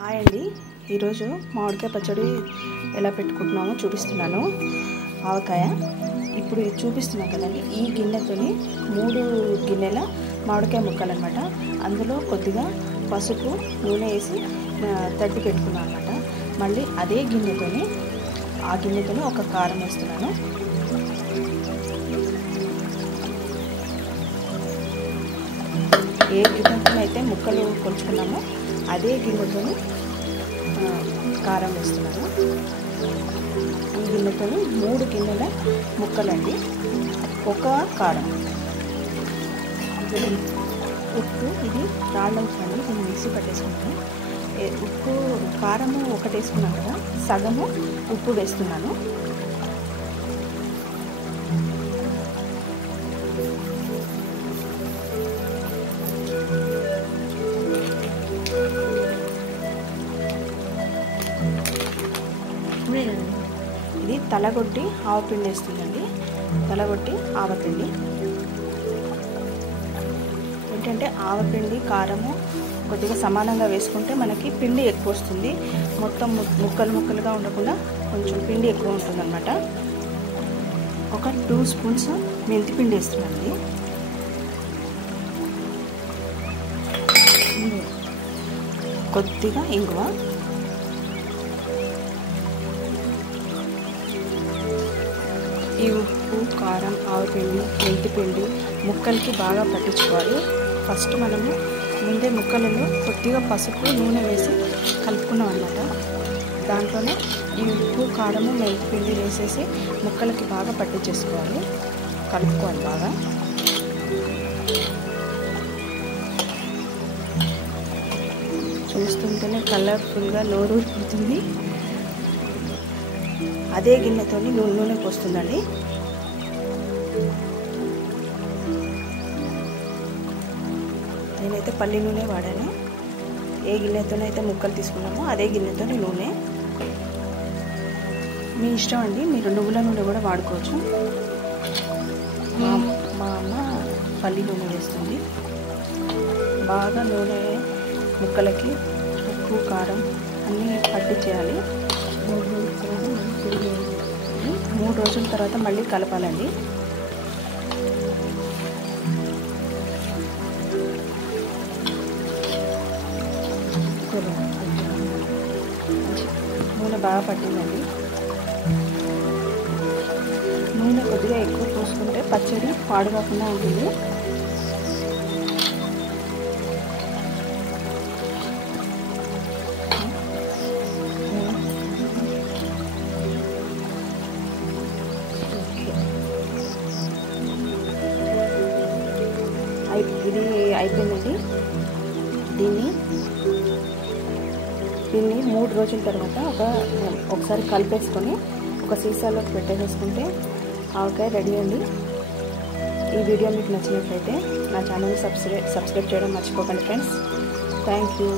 Hi అండి, ఈరోజు మామిడికాయ పచ్చడి ఎలా పెట్టుకుంటున్నామో చూపిస్తున్నాను. ఆవకాయ ఇప్పుడు చూపిస్తున్నాను కదండి. ఈ గిన్నెతోని 3 గిన్నెల మామిడికాయ ముక్కలు అనమాట. అందులో కొద్దిగా పసుపు నూనె వేసి తట్టి పెట్టుకున్నాను అనమాట. మళ్ళీ అదే గిన్నెతోని ఒక కారం వేస్తున్నాను. ఏ గిన్నెతో అయితే ముక్కలు కొలుచుకున్నామో అదే గిన్నెతో కారం వేస్తున్నాను. ఈ గిన్నెతో 3 గిన్నెల ముక్కలండి, ఒక కారం, ఉప్పు. ఇది రాళ్ళ ఉప్పు అండి, దీన్ని మిక్సీ పట్టేసుకున్నాను. ఉప్పు కారము ఒకటి వేసుకున్నాను కదా, సగము ఉప్పు వేస్తున్నాను. ఇది తలగొట్టి ఆవపిండి వేస్తుందండి. తలగొట్టి ఆవపిండి ఏంటంటే ఆవపిండి కారము కొద్దిగా సమానంగా వేసుకుంటే మనకి పిండి ఎక్కువ వస్తుంది. మొత్తం ముక్కలుగా ఉండకుండా కొంచెం పిండి ఎక్కువ ఉంటుంది అన్నమాట. ఒక 2 స్పూన్స్ మెంతి పిండి వేస్తుందండి. కొద్దిగా ఇంగువ, ఈ ఉప్పు కారం ఆవపిండి మెంతిపిండి ముక్కలకి బాగా పట్టించుకోవాలి. ఫస్ట్ మనము ముందే ముక్కలలో కొద్దిగా పసుపు నూనె వేసి కలుపుకున్నాం అన్నమాట. దాంట్లోనే ఈ ఉప్పు కారము మెంతిపిండి వేసేసి ముక్కలకి బాగా పట్టించేసుకోవాలి, కలుపుకోవాలి బాగా. చూస్తుంటేనే కలర్ఫుల్గా నోరూరిపోతుంది. అదే గిన్నెతో నూనె పోస్తుందండి. నేనైతే పల్లి నూనె వాడాను. ఏ గిన్నెతోనైతే ముక్కలు తీసుకున్నామో అదే గిన్నెతో నూనె. మీ ఇష్టం అండి, మీరు నువ్వుల నూనె కూడా వాడుకోవచ్చు. మా అమ్మ పల్లి నూనె వేస్తుంది. బాగా నూనె ముక్కలకి ఉప్పు కారం అన్నీ పట్టించేయాలి. 3 రోజుల తర్వాత మళ్ళీ కలపాలండి. నూనె బాగా పట్టిందండి. నూనె కొద్దిగా ఎక్కువ పోసుకుంటే పచ్చడి పాడుకాకుండా ఉంటుంది. ఇది అయిపోయిందండి. దీన్ని 3 రోజుల తర్వాత ఒకసారి కలిపేసుకొని ఒక సీసాలోకి పెట్టేసుకుంటే ఆవకాయ రెడీ అండి. ఈ వీడియో మీకు నచ్చినట్లయితే నా ఛానల్ని సబ్స్క్రైబ్ చేయడం మర్చిపోకండి ఫ్రెండ్స్. Thank you.